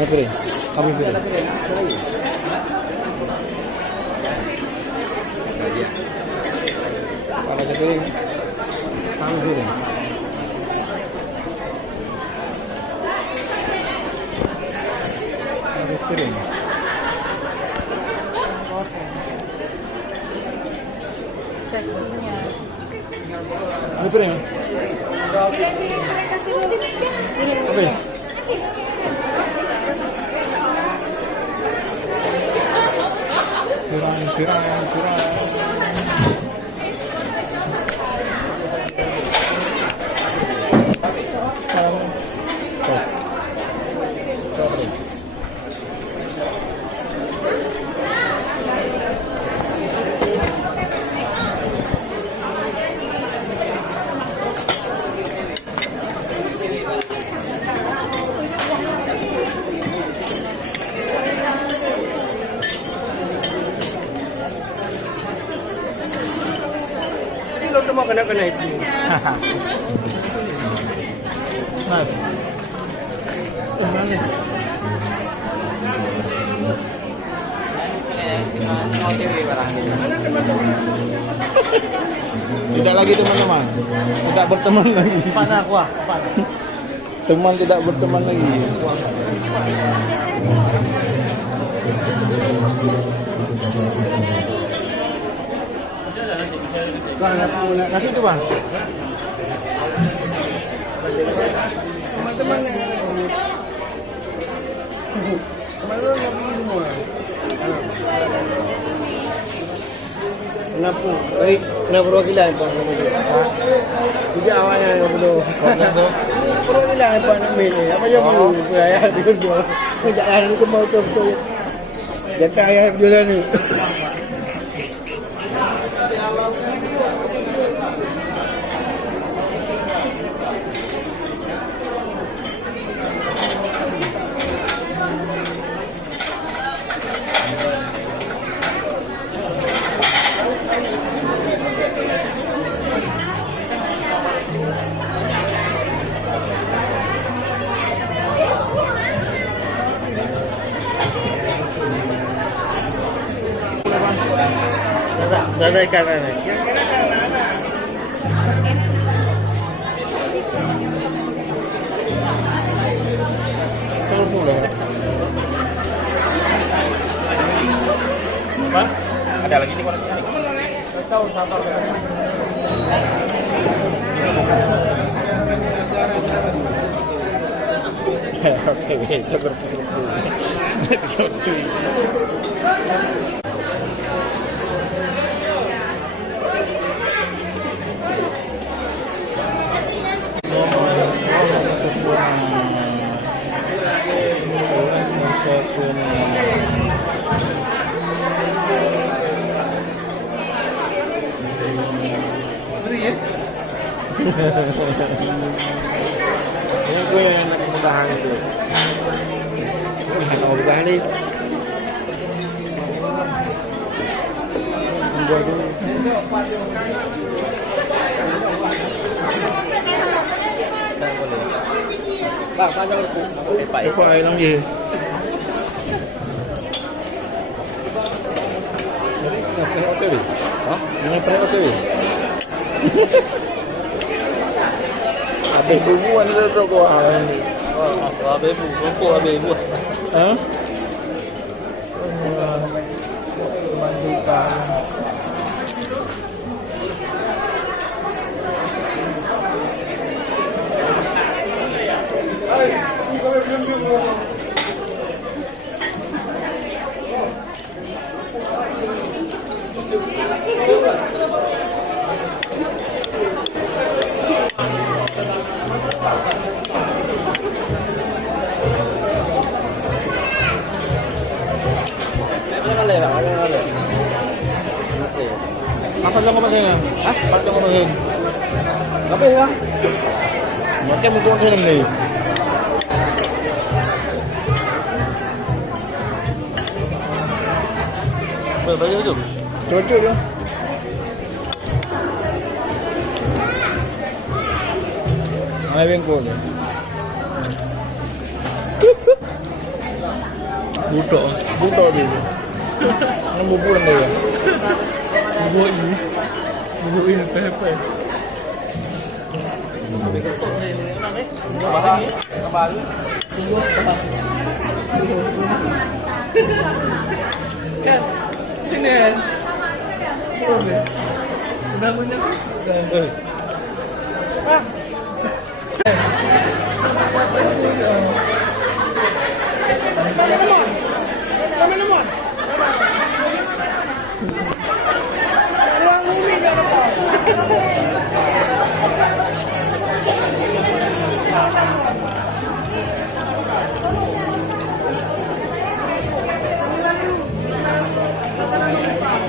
Ini piring. Ambil piring. Kalau ada piring, ambil piring. Ambil piring. Sekinya. Ambil piring. Ambil. Pirang. Cuma kena itu. Nah. Mana? Tidak lagi teman-teman. Tidak berteman lagi. Mana aku? Teman tidak berteman lagi. Nasi itu bang. Teman-teman kemarin ngopi semua. Kenapa perwakilan Pak? Juga awalnya yang belum. Perwakilan Pak Namin ni. Apa yang belum? Ayah dikerja. Jangan semua betul. Jatah ayah berjalan ni. Ada ikan ini. Tahu pula. Apa? Ada lagi di koresnya. Tahu siapa? Oke, kita berpuluh-puluh. Ini gue yang enak kemudahan itu. Kemudahan ini. Buat dulu. Pak, jangan lupa. Pak, air lang ye. Jadi ngapain OTW? Hah? Ngapain OTW? Abe bubuan dito ko ni. Abe bubu, abe bubu. Hah? Manduka. Kapan lang kumain nga? Ha? Bakit lang kumain? Abe ya? Bakit mo kumain ng nai? Baju tu. Cocok ya? Ay, bengkok ya. Buto. Buto dia. Nemu bulan dia. Bubu ini. Bubu ini pepe. Kan, sini kan. Udah punya.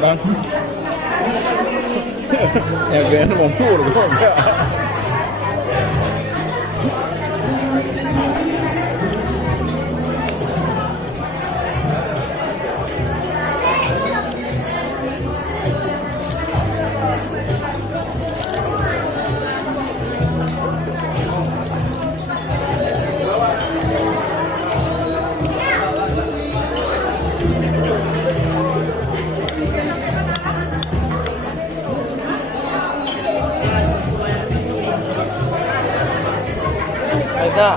Bang. Ya gue mau pur kok enggak. Aida.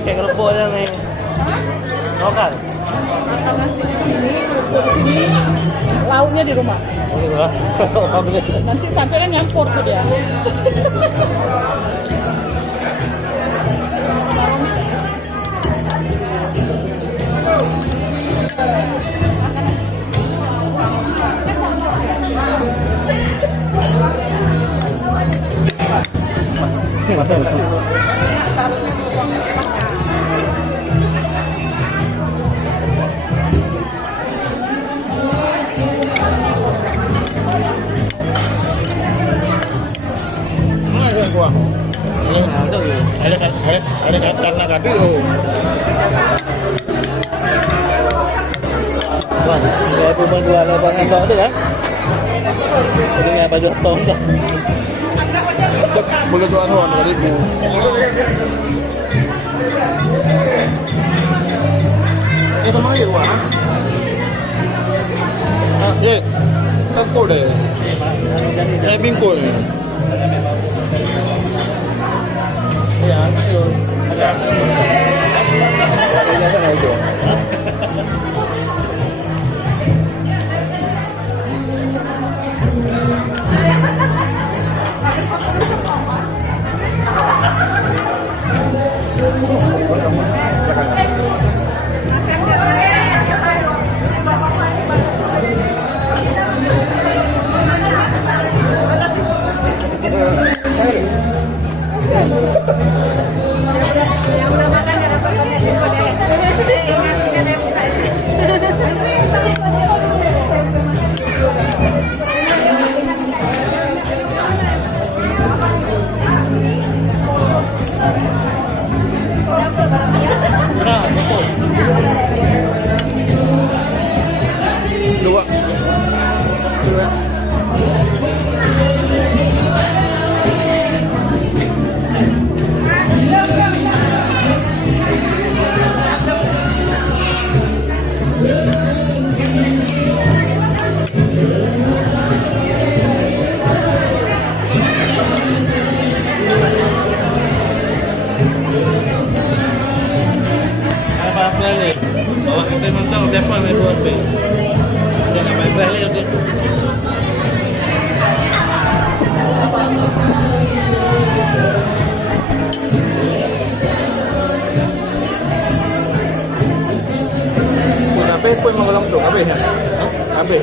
Kayak kerupuk aja nih. Mau kan? Makan nasi di sini, kerupuk di sini, lauknya di rumah. Oh gitu lah. Nanti sampainya nyampur tuh dia. Mana yang gua? Ada karena kaki lo. Bang, dua rumah dua lubang embak tu kan? Jadi nggak baju tong tak? Boleh tuan tuan dari ibu. Kita mana gua? Eh, tangkul deh. Bingkul ni. Ya, itu. Ada kan itu. Yang udah makan ya dapat Dua. Apa ni? Bawa kita mentang siapa ni buat ni? Jangan main balik tu. Habis pun mengulang tu, habis ya? Habis.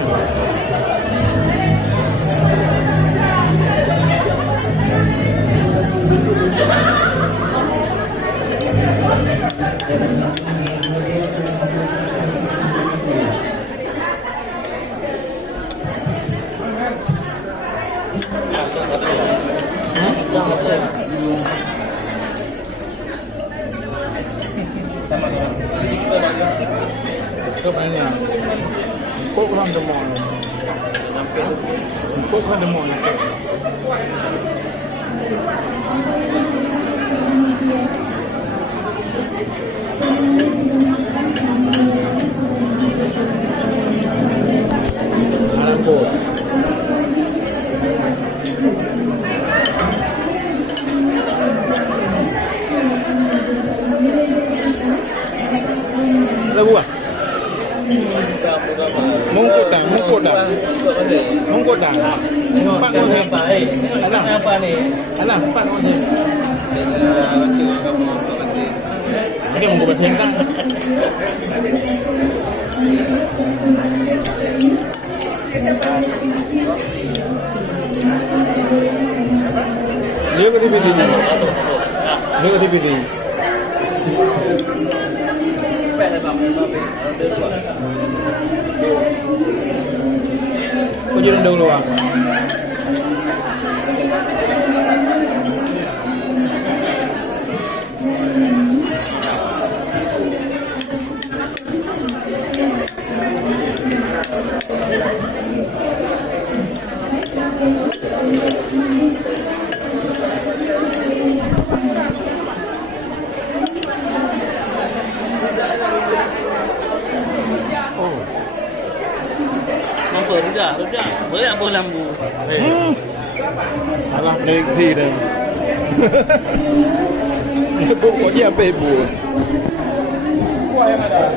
Sebenarnya, kok kurang demam. Kok kurang demam. Alampo. Ada buah. Mungkutang. Tengok jangan apa Tengok apa ni? Alah, 4 orang je. Ini mungkut batang kan? Dia ke TV ni? Dia ke TV ni? Kau jadi dulu ah. Nampak rujak. Berat pun lambu. Alah, naik si dah. Kau dia apa ibu? Kuah yang ada.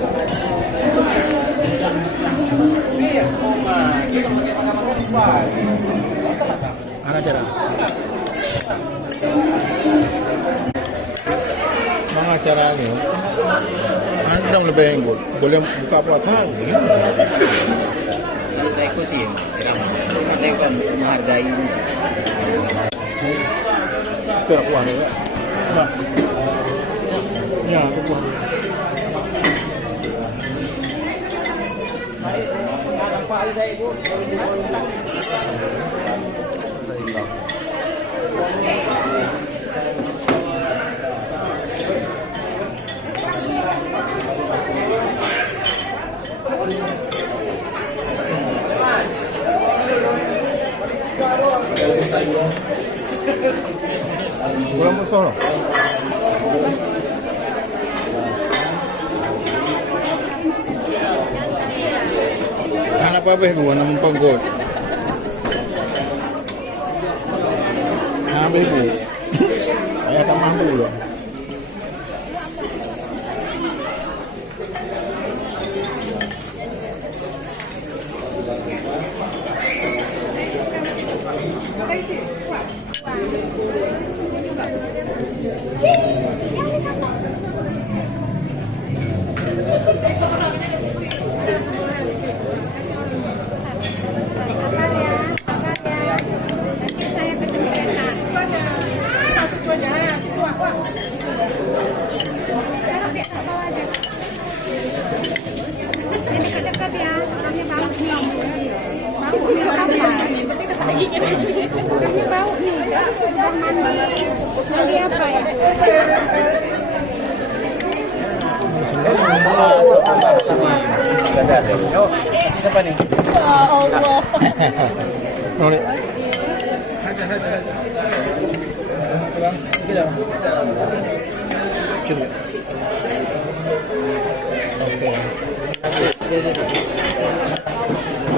Mana cara? Mana caranya? Anda lebih enggot. Boleh buka puasa ni. Kita ikuti kita kan menghargai Tak puas ni. Tak. Ya, tak puas. Kurang besar lah. Anak apa ibu? Anak mempenggot. Anak ibu. Ayah tak mampu lah. Siapa ni? Allah. Nolak. Okey.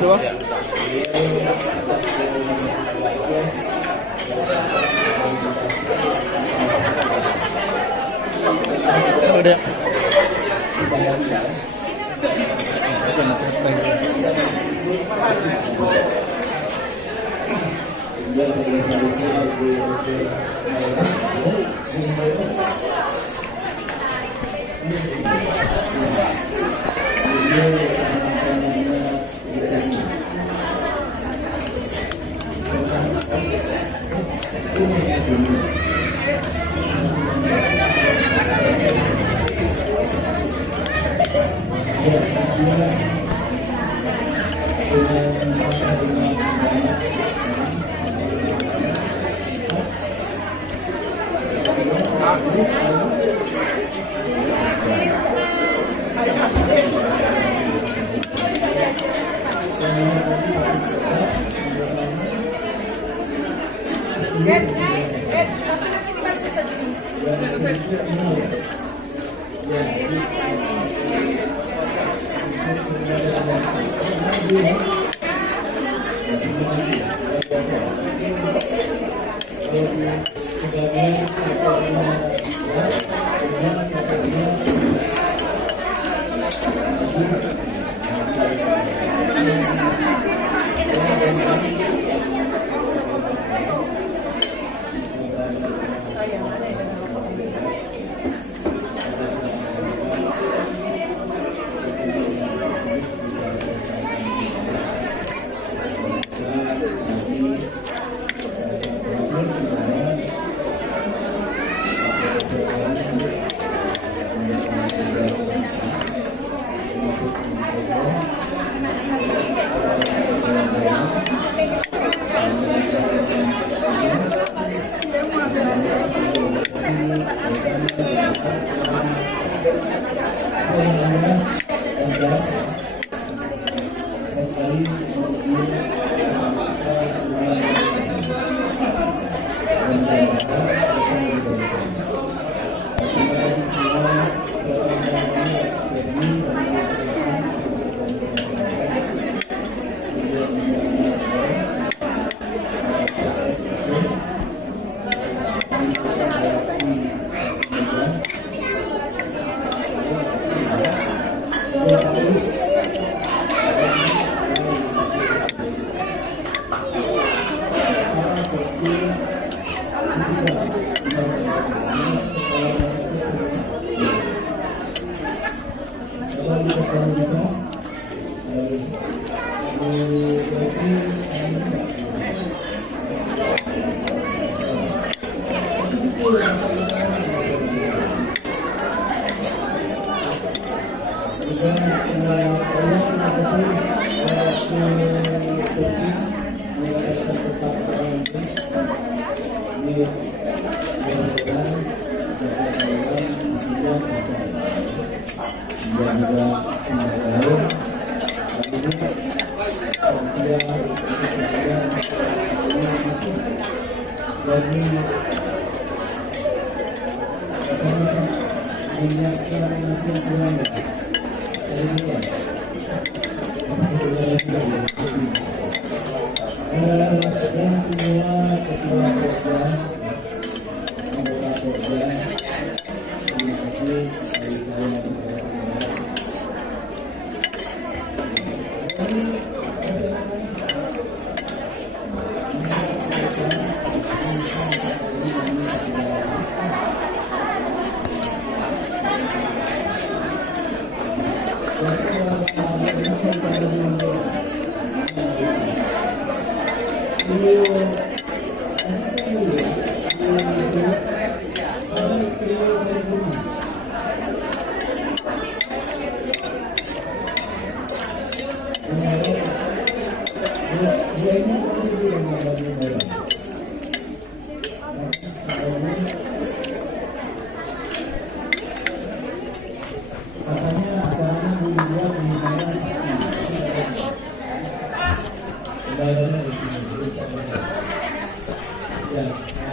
Dua. Ada. Ya.